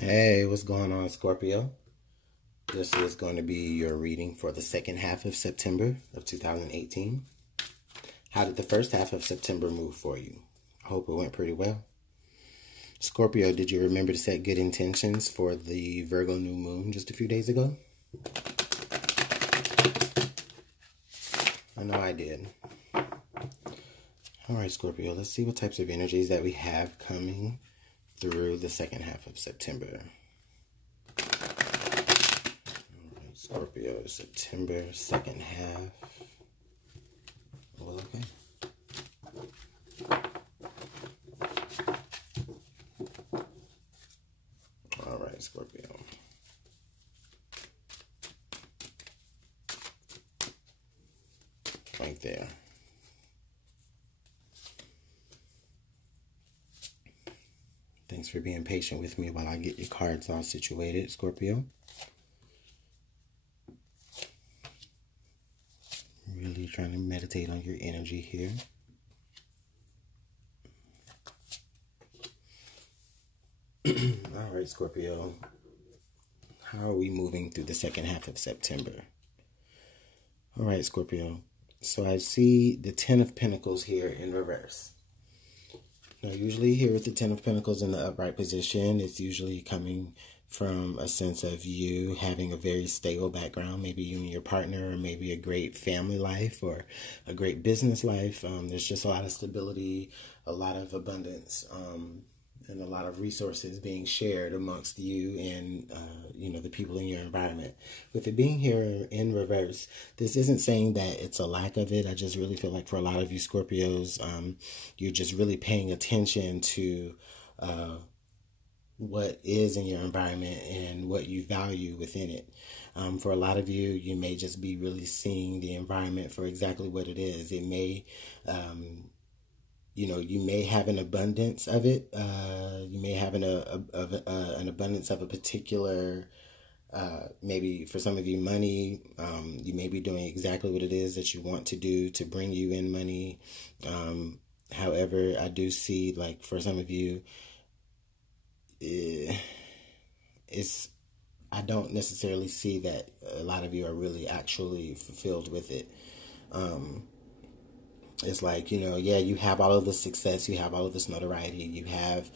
Hey, what's going on, Scorpio? This is going to be your reading for the second half of September of 2018. How did the first half of September move for you? I hope it went pretty well. Scorpio, did you remember to set good intentions for the Virgo new moon just a few days ago? I know I did. All right, Scorpio, let's see what types of energies that we have coming through the second half of September. Scorpio, September, second half. Well, okay. All right, Scorpio. Right there. Thanks for being patient with me while I get your cards all situated, Scorpio. Really trying to meditate on your energy here. All right, Scorpio. How are we moving through the second half of September? All right, Scorpio. So I see the Ten of Pentacles here in reverse. Now, usually here with the Ten of Pentacles in the upright position, it's usually coming from a sense of you having a very stable background, maybe you and your partner, or maybe a great family life or a great business life. There's just a lot of stability, a lot of abundance, and a lot of resources being shared amongst you and, the people in your environment. With it being here in reverse, this isn't saying that it's a lack of it. I just really feel like for a lot of you Scorpios, you're just really paying attention to what is in your environment and what you value within it. For a lot of you, you may just be really seeing the environment for exactly what it is. It may, you may have an abundance of it. You may have an abundance of a particular, maybe for some of you, money. You may be doing exactly what it is that you want to do to bring you in money. However, I do see, like, for some of you, I don't necessarily see that a lot of you are really actually fulfilled with it. It's like, you have all of the success, you have all of this notoriety, you have,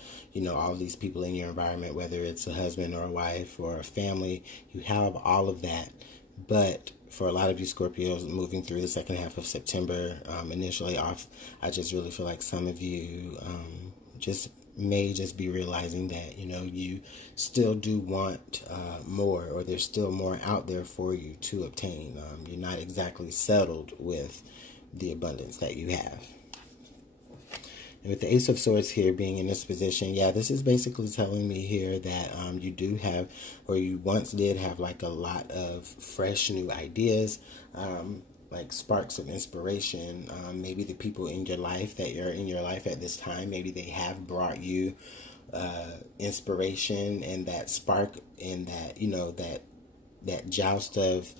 all of these people in your environment, whether it's a husband or a wife or a family, you have all of that. But for a lot of you Scorpios moving through the second half of September, initially off, I just really feel like some of you may just be realizing that, you still do want more, or there's still more out there for you to obtain. You're not exactly settled with the abundance that you have. And with the Ace of Swords here being in this position, this is basically telling me here that you do have, or you once did have, like, a lot of fresh new ideas, like sparks of inspiration. Maybe the people in your life that you're in your life at this time, maybe they have brought you inspiration and that spark and that, that joust of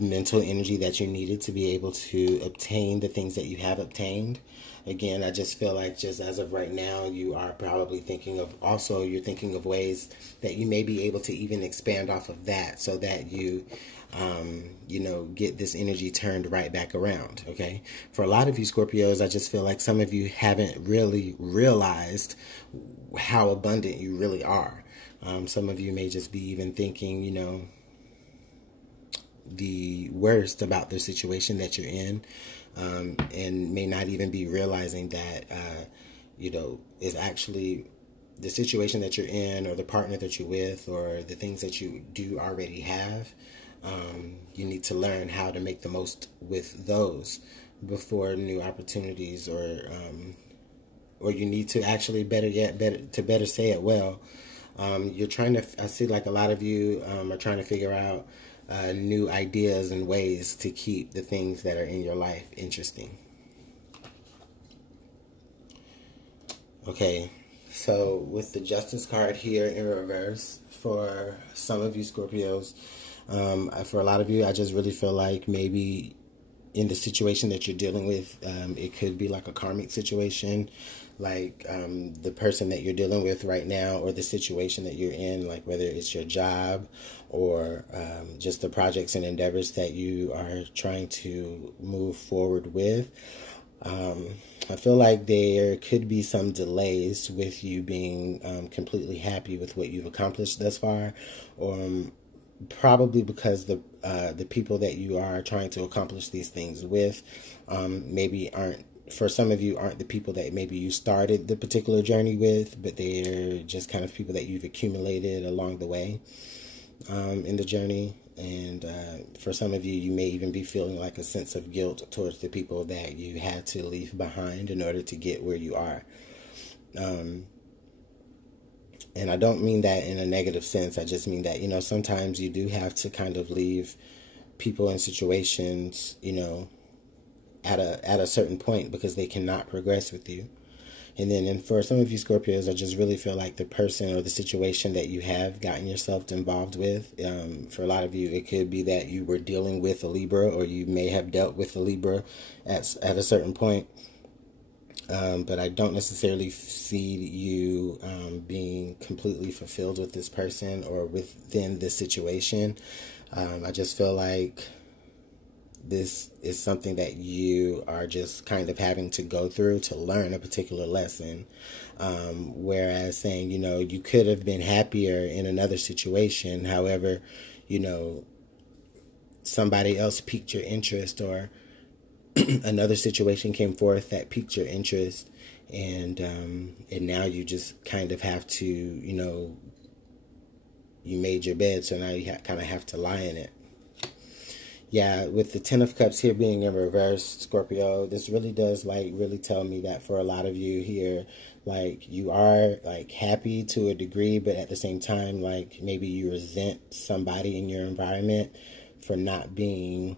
mental energy that you needed to be able to obtain the things that you have obtained. Again, I just feel like just as of right now, you are probably thinking of ways that you may be able to even expand off of that, so that you get this energy turned right back around. Okay. For a lot of you Scorpios, I just feel like some of you haven't really realized how abundant you really are. Some of you may just be even thinking, the worst about the situation that you're in, and may not even be realizing that, is actually the situation that you're in, or the partner that you're with, or the things that you do already have. You need to learn how to make the most with those before new opportunities, or you need to actually better say it well. I see like a lot of you are trying to figure out new ideas and ways to keep the things that are in your life interesting. Okay, so with the Justice card here in reverse, for some of you Scorpios, for a lot of you, I just really feel like maybe in the situation that you're dealing with. It could be like a karmic situation, like the person that you're dealing with right now, or the situation that you're in, like whether it's your job or just the projects and endeavors that you are trying to move forward with. I feel like there could be some delays with you being completely happy with what you've accomplished thus far, or probably because the people that you are trying to accomplish these things with maybe aren't, for some of you, aren't the people that maybe you started the particular journey with, but they're just kind of people that you've accumulated along the way in the journey. And for some of you, you may even be feeling like a sense of guilt towards the people that you had to leave behind in order to get where you are. And I don't mean that in a negative sense. I just mean that, sometimes you do have to kind of leave people in situations, at a certain point, because they cannot progress with you. And for some of you Scorpios, I just really feel like the person or the situation that you have gotten yourself involved with, for a lot of you, it could be that you were dealing with a Libra, or you may have dealt with a Libra at a certain point. But I don't necessarily see you being completely fulfilled with this person or within this situation. I just feel like this is something that you are just kind of having to go through to learn a particular lesson. Whereas saying, you could have been happier in another situation. However, somebody else piqued your interest, or another situation came forth that piqued your interest, and now you just kind of have to, you made your bed, so now you kind of have to lie in it. Yeah, with the Ten of Cups here being in reverse, Scorpio, this really does really tell me that for a lot of you here, you are happy to a degree, but at the same time, maybe you resent somebody in your environment for not being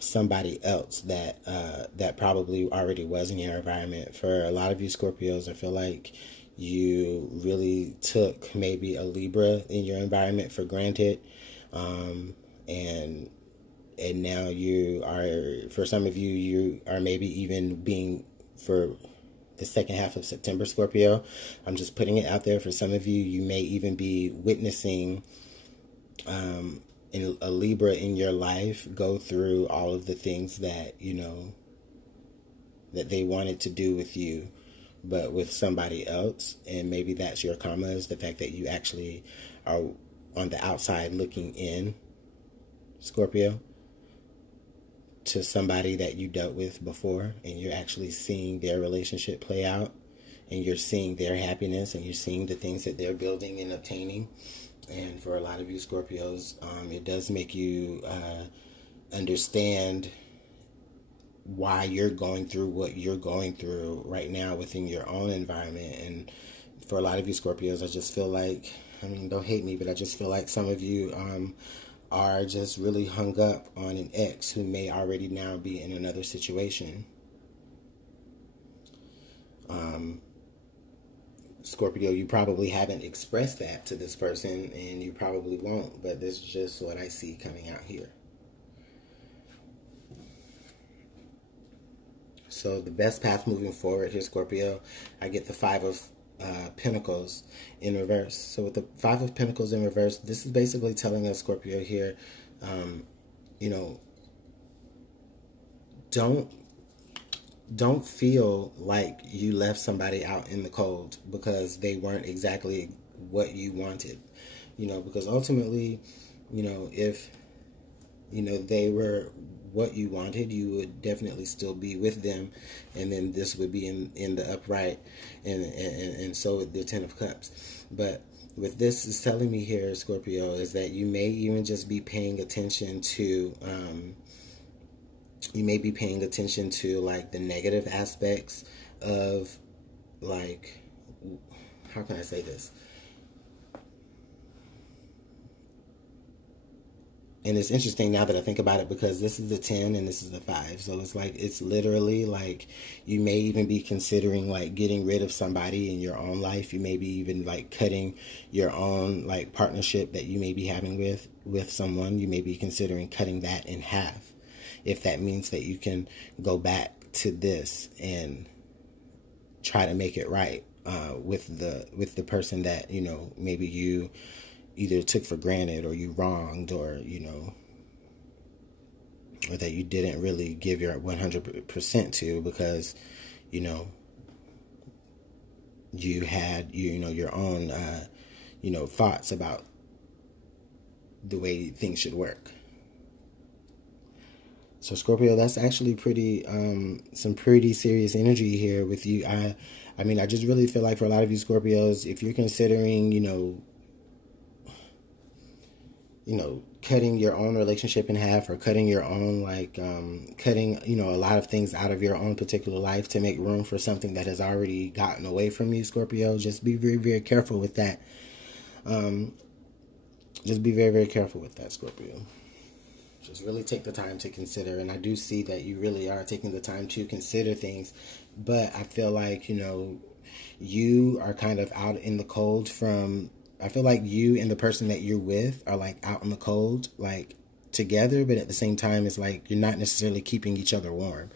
somebody else that probably already was in your environment. For a lot of you Scorpios, I feel like you really took maybe a Libra in your environment for granted, and now you are, for some of you, you are maybe even being, for the second half of September, Scorpio, I'm just putting it out there, for some of you, you may even be witnessing in a Libra in your life go through all of the things that, that they wanted to do with you, but with somebody else. And maybe that's your karma, is the fact that you actually are on the outside looking in, Scorpio, to somebody that you dealt with before, and you're actually seeing their relationship play out, and you're seeing their happiness, and you're seeing the things that they're building and obtaining. And for a lot of you Scorpios, it does make you understand why you're going through what you're going through right now within your own environment. And for a lot of you Scorpios, I just feel like, don't hate me, but I just feel like some of you are just really hung up on an ex who may already now be in another situation. Scorpio, you probably haven't expressed that to this person, and you probably won't, but this is just what I see coming out here. So the best path moving forward here, Scorpio, I get the Five of Pentacles in reverse. So with the Five of Pentacles in reverse, this is basically telling us, Scorpio, here, don't feel like you left somebody out in the cold because they weren't exactly what you wanted, because ultimately, if, they were what you wanted, you would definitely still be with them, and then this would be in the upright, and so the Ten of Cups. But what this is telling me here, Scorpio, is that you may even just be paying attention to the negative aspects of, how can I say this? And it's interesting now that I think about it, because this is the 10 and this is the 5. So it's literally you may even be considering getting rid of somebody in your own life. You may be even cutting your own partnership that you may be having with someone. You may be considering cutting that in half. if that means that you can go back to this and try to make it right with the person that, you know, maybe you either took for granted or you wronged, or, you know, or that you didn't really give your 100% to, because, you know, you had, you know, your own, you know, thoughts about the way things should work. So Scorpio, that's actually pretty, some pretty serious energy here with you. I mean, I just really feel like for a lot of you Scorpios, if you're considering, you know, cutting your own relationship in half, or cutting your own, like, cutting, you know, a lot of things out of your own particular life to make room for something that has already gotten away from you, Scorpio, just be very, very careful with that. Just be very, very careful with that, Scorpio. Just really take the time to consider. And I do see that you really are taking the time to consider things. But I feel like, you know, you are kind of out in the cold from... I feel like you and the person that you're with are, like, out in the cold, like, together. But at the same time, it's like you're not necessarily keeping each other warm.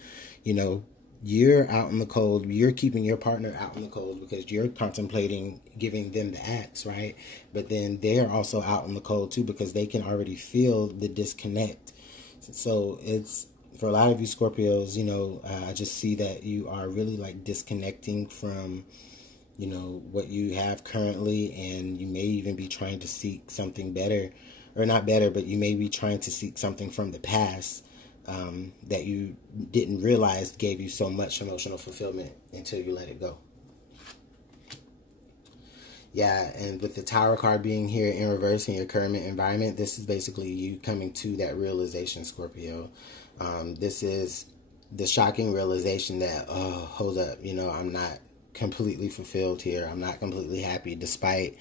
You know, you're out in the cold. You're keeping your partner out in the cold because you're contemplating giving them the axe, right? But then they're also out in the cold, too, because they can already feel the disconnect. So it's... for a lot of you Scorpios, you know, I just see that you are really, like, disconnecting from, you know, what you have currently, and you may even be trying to seek something better, or not better, but you may be trying to seek something from the past that you didn't realize gave you so much emotional fulfillment until you let it go. Yeah, and with the Tower card being here in reverse in your current environment, this is basically you coming to that realization, Scorpio. This is the shocking realization that, oh, hold up, you know, I'm not completely fulfilled here. I'm not completely happy, despite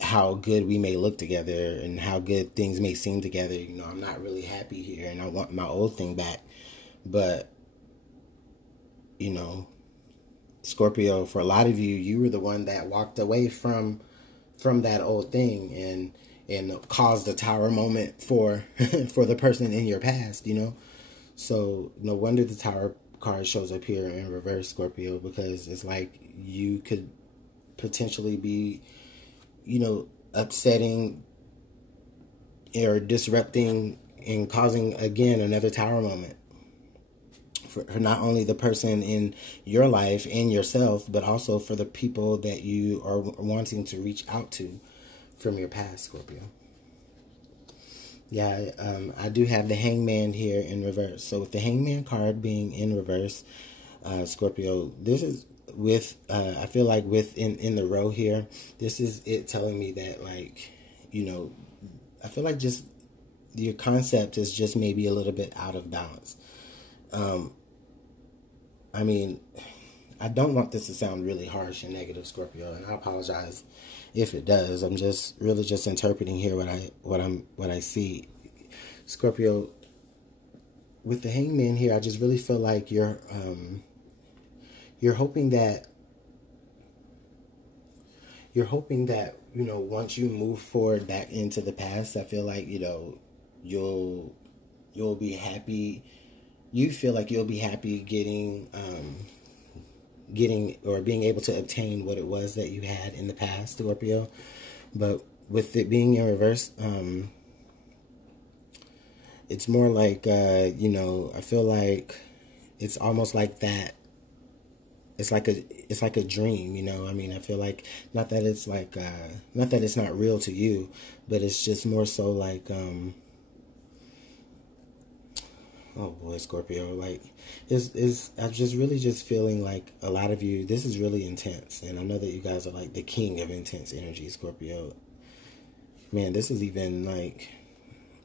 how good we may look together and how good things may seem together. You know, I'm not really happy here, and I want my old thing back. But, you know, Scorpio, for a lot of you, you were the one that walked away from that old thing and caused the Tower moment for for the person in your past, you know. So no wonder the Tower card shows up here in reverse, Scorpio, because it's like you could potentially be, you know, upsetting or disrupting and causing, again, another Tower moment for not only the person in your life and yourself, but also for the people that you are wanting to reach out to from your past, Scorpio. Yeah, I do have the Hangman here in reverse. So with the Hangman card being in reverse, Scorpio, this is with, I feel like in the row here, this is it telling me that, like, you know, I feel like just your concept is just maybe a little bit out of balance. I mean, I don't want this to sound really harsh and negative, Scorpio, and I apologize if it does. I'm just really just interpreting here what I see. Scorpio, with the Hangman here, I just really feel like you're hoping that you know, once you move forward back into the past, I feel like, you know, you'll be happy. You feel like you'll be happy getting or being able to obtain what it was that you had in the past, Scorpio. But with it being in reverse, it's more like, you know, I feel like it's almost like that. It's like a dream, you know. I mean, I feel like not that it's not real to you, but it's just more so like, oh boy, Scorpio, like, I'm just really just feeling like a lot of you, this is really intense. And I know that you guys are like the king of intense energy, Scorpio. Man, this is even like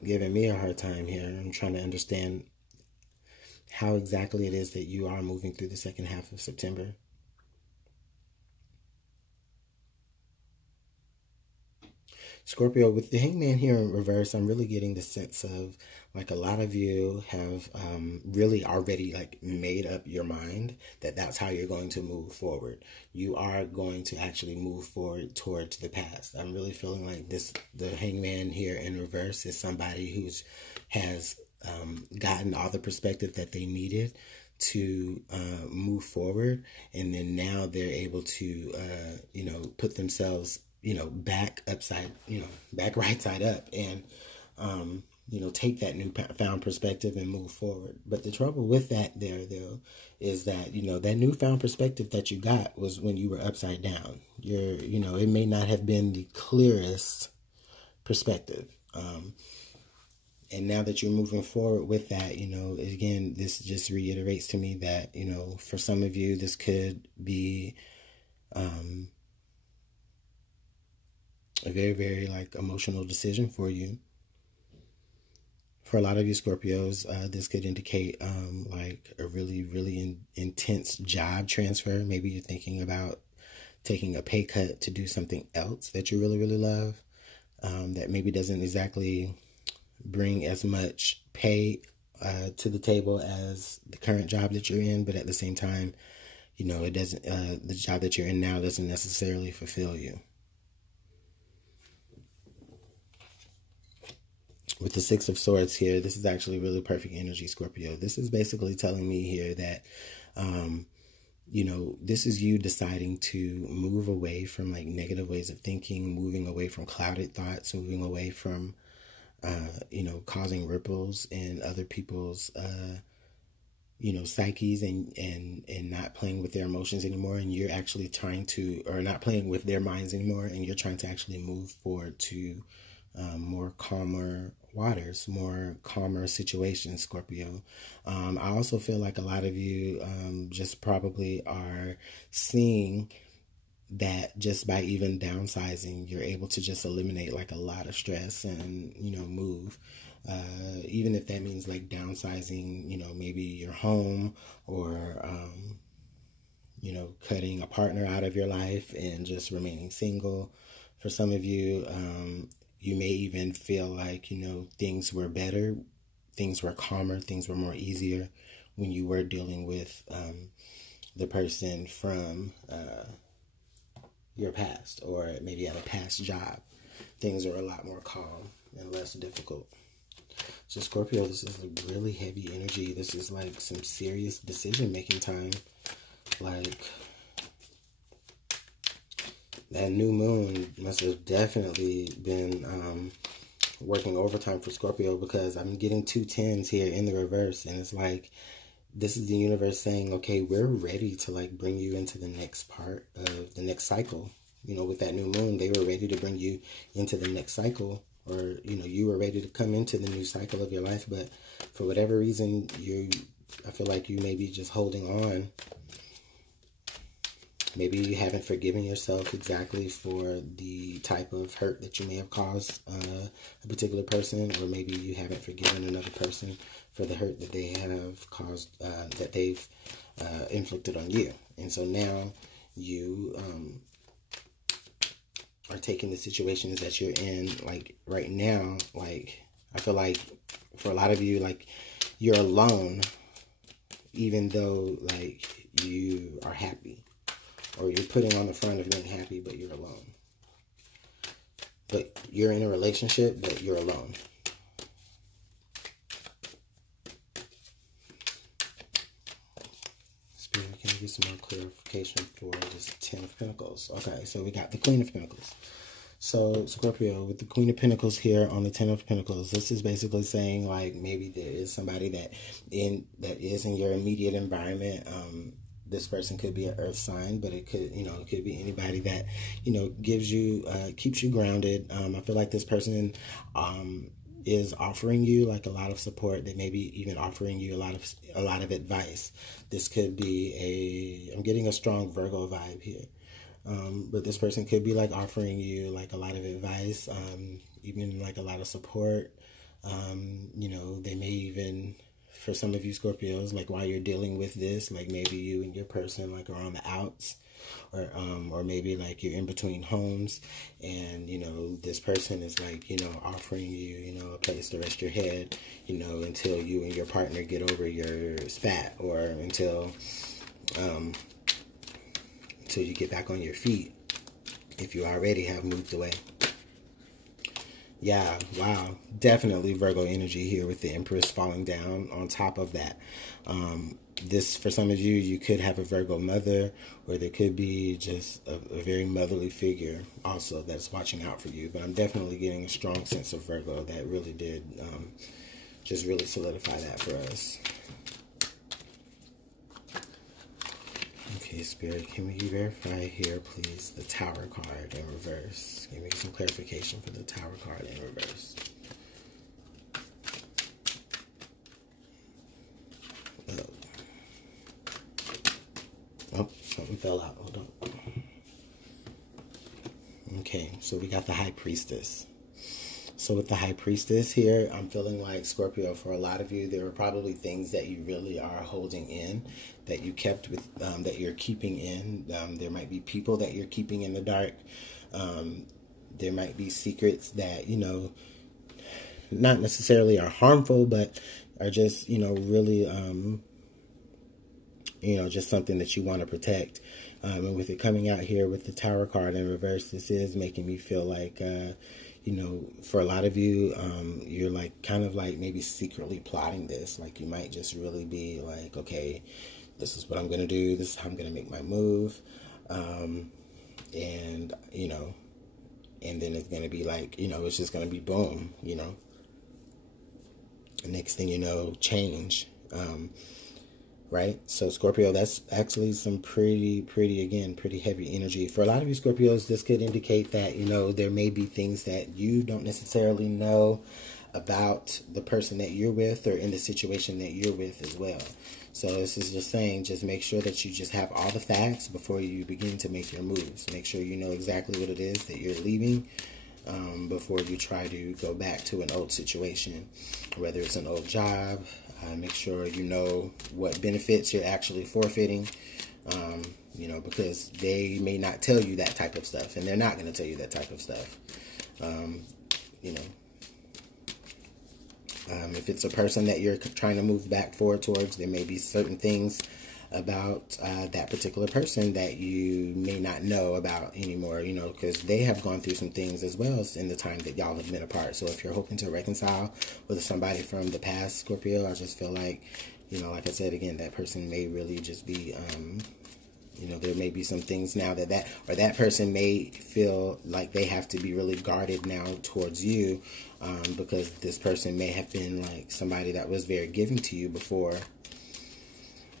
giving me a hard time here. I'm trying to understand how exactly it is that you are moving through the second half of September. Scorpio, with the Hangman here in reverse, I'm really getting the sense of, like, a lot of you have really already, like, made up your mind that that's how you're going to move forward. You are going to actually move forward towards the past. I'm really feeling like the Hangman here in reverse is somebody has gotten all the perspective that they needed to move forward, and then now they're able to put themselves back upside, back right side up, and take that newfound perspective and move forward. But the trouble with that there, though, is that, that newfound perspective that you got was when you were upside down. It may not have been the clearest perspective. And now that you're moving forward with that, again, this just reiterates to me that, for some of you, this could be a very, very emotional decision for you. For a lot of you Scorpios, this could indicate a really, really intense job transfer. Maybe you're thinking about taking a pay cut to do something else that you really, really love, that maybe doesn't exactly bring as much pay to the table as the current job that you're in, but at the same time, it doesn't. The job that you're in now doesn't necessarily fulfill you. With the Six of Swords here, this is actually really perfect energy, Scorpio. This is basically telling me here that, this is you deciding to move away from negative ways of thinking, moving away from clouded thoughts, moving away from, causing ripples in other people's, psyches and not playing with their emotions anymore. And you're actually not playing with their minds anymore. And you're trying to actually move forward to more calmer waters, more calmer situations, Scorpio. I also feel like a lot of you just probably are seeing that just by even downsizing, you're able to just eliminate a lot of stress and, move. Even if that means downsizing, maybe your home or, cutting a partner out of your life and just remaining single. For some of you, you may even feel like, things were better, things were calmer, things were more easier when you were dealing with the person from your past, or maybe at a past job. Things are a lot more calm and less difficult. So Scorpio, this is a really heavy energy. This is some serious decision-making time. That new moon must have definitely been working overtime for Scorpio, because I'm getting 2 10s here in the reverse. And it's this is the universe saying, okay, we're ready to bring you into the next part of the next cycle. With that new moon, they were ready to bring you into the next cycle, or, you were ready to come into the new cycle of your life. But for whatever reason, I feel like you may be just holding on. Maybe you haven't forgiven yourself exactly for the type of hurt that you may have caused a particular person, or maybe you haven't forgiven another person for the hurt that they have caused, that they've inflicted on you. And so now you are taking the situations that you're in, right now. I feel like for a lot of you, you're alone, even though you are happy. Or you're putting on the front of being happy, but you're alone. But you're in a relationship, but you're alone. Spirit, can you get some more clarification for this 10 of Pentacles? Okay, so we got the Queen of Pentacles. So Scorpio, with the Queen of Pentacles here on the 10 of Pentacles, this is basically saying maybe there is somebody that is in your immediate environment. This person could be an earth sign, but it could, it could be anybody that, gives you, keeps you grounded. I feel like this person is offering you a lot of support. They may be even offering you a lot of advice. This could be I'm getting a strong Virgo vibe here. But this person could be offering you a lot of advice, even a lot of support. They may even, for some of you Scorpios, while you're dealing with this, maybe you and your person are on the outs, or maybe you're in between homes, and this person is offering you a place to rest your head, until you and your partner get over your spat, or until you get back on your feet, if you already have moved away. Yeah, wow. Definitely Virgo energy here with the Empress falling down on top of that. This, for some of you, you could have a Virgo mother, or there could be just a very motherly figure also that's watching out for you. But I'm definitely getting a strong sense of Virgo that really did just really solidify that for us. Okay, Spirit, can we verify here, please, the Tower card in reverse? Give me some clarification for the Tower card in reverse. Oh, something fell out. Hold on. Okay, so we got the High Priestess. So with the High Priestess here, I'm feeling like, Scorpio, for a lot of you, there are probably things that you really are holding in, that you kept with, that you're keeping in. There might be people that you're keeping in the dark. There might be secrets that, you know, not necessarily are harmful, but are just, you know, really, you know, just something that you want to protect. And with it coming out here with the Tower card in reverse, this is making me feel like, you know, for a lot of you, you're like kind of like maybe secretly plotting this. Like you might just really be like, okay, this is what I'm going to do. This is how I'm going to make my move. And, you know, and then it's going to be like, you know, it's just going to be boom, you know. The next thing you know, change. Right? So Scorpio, that's actually some pretty heavy energy. For a lot of you Scorpios, this could indicate that, you know, there may be things that you don't necessarily know about the person that you're with or in the situation that you're with as well. So this is just saying, just make sure that you just have all the facts before you begin to make your moves. Make sure you know exactly what it is that you're leaving before you try to go back to an old situation, whether it's an old job. Make sure you know what benefits you're actually forfeiting, you know, because they may not tell you that type of stuff, and they're not going to tell you that type of stuff. You know, if it's a person that you're trying to move back forward towards, there may be certain things about that particular person that you may not know about anymore, you know, because they have gone through some things as well in the time that y'all have been apart. So if you're hoping to reconcile with somebody from the past, Scorpio, I just feel like, you know, like I said again, that person may really just be, you know, there may be some things now that person may feel like they have to be really guarded now towards you, because this person may have been like somebody that was very giving to you before.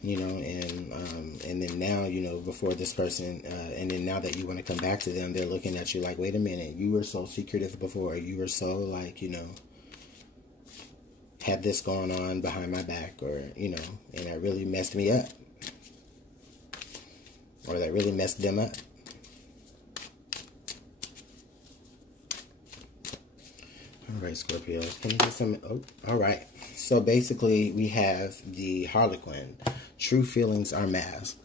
You know, and then now, you know, before this person, and then now that you want to come back to them, they're looking at you like, wait a minute, you were so secretive before. You were so like, you know, had this going on behind my back, or, you know, and that really messed me up, or that really messed them up. All right, Scorpio, can you get some? Oh, all right. So basically, we have the Harlequin. True feelings are masked.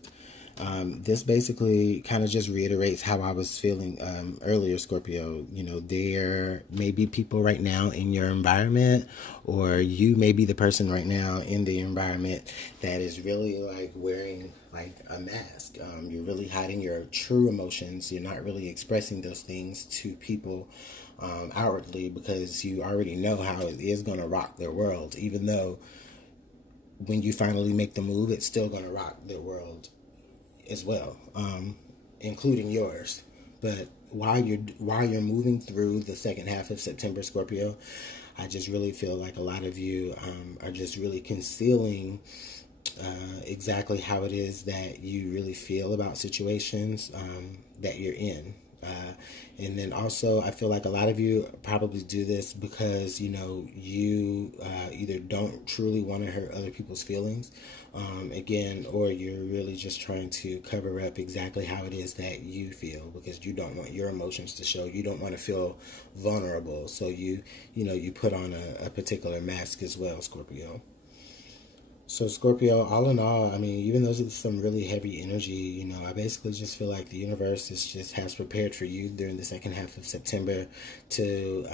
This basically kind of just reiterates how I was feeling earlier, Scorpio. You know, there may be people right now in your environment, or you may be the person right now in the environment that is really like wearing like a mask. You're really hiding your true emotions. You're not really expressing those things to people outwardly, because you already know how it is going to rock their world, even though when you finally make the move, it's still going to rock their world as well, including yours. But while you're moving through the second half of September, Scorpio, I just really feel like a lot of you are just really concealing exactly how it is that you really feel about situations that you're in. And then also, I feel like a lot of you probably do this because, you know, you either don't truly want to hurt other people's feelings, again, or you're really just trying to cover up exactly how it is that you feel, because you don't want your emotions to show. You don't want to feel vulnerable. So you put on a particular mask as well, Scorpio. So Scorpio, all in all, I mean, even though it's some really heavy energy, you know, I basically just feel like the universe has prepared for you during the second half of September to,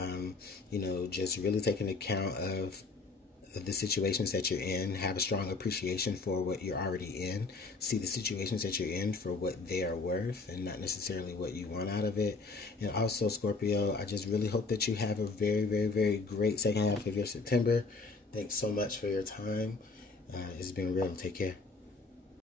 you know, just really take into account of the situations that you're in, have a strong appreciation for what you're already in, see the situations that you're in for what they are worth and not necessarily what you want out of it. And also, Scorpio, I just really hope that you have a very, very, very great second half of your September. Thanks so much for your time. It's been real. Take care.